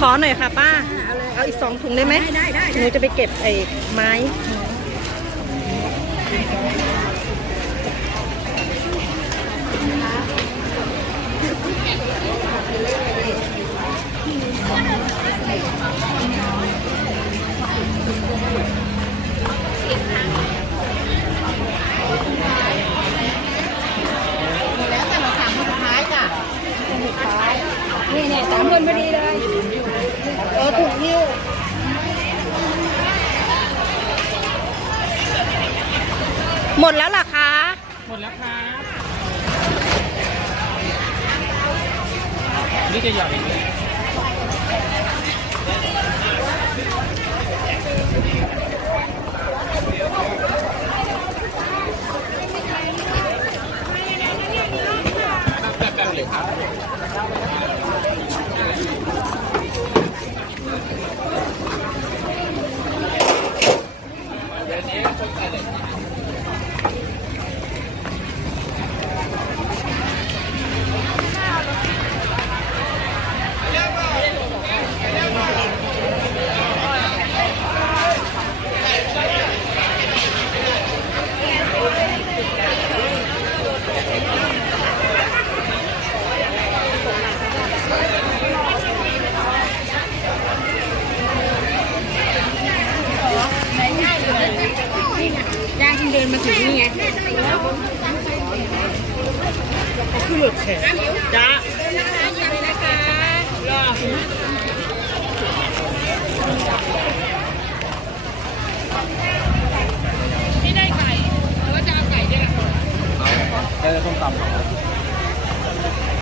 ขอหน่อยค่ะป้า เอาอีกสองถุงได้ไหมหนูจะไปเก็บไอ้ไม้ นี่เนี่ยสามคนพอดีเลยเออถุงหิ้วหมดแล้วเหรอคะ หมดแล้วครับนี่จะหยอดอีกไหมย่าง เดินมาถึงนี่ไงขึ้นรถแข่งจ้าเดินนะคะยินดีนะครอ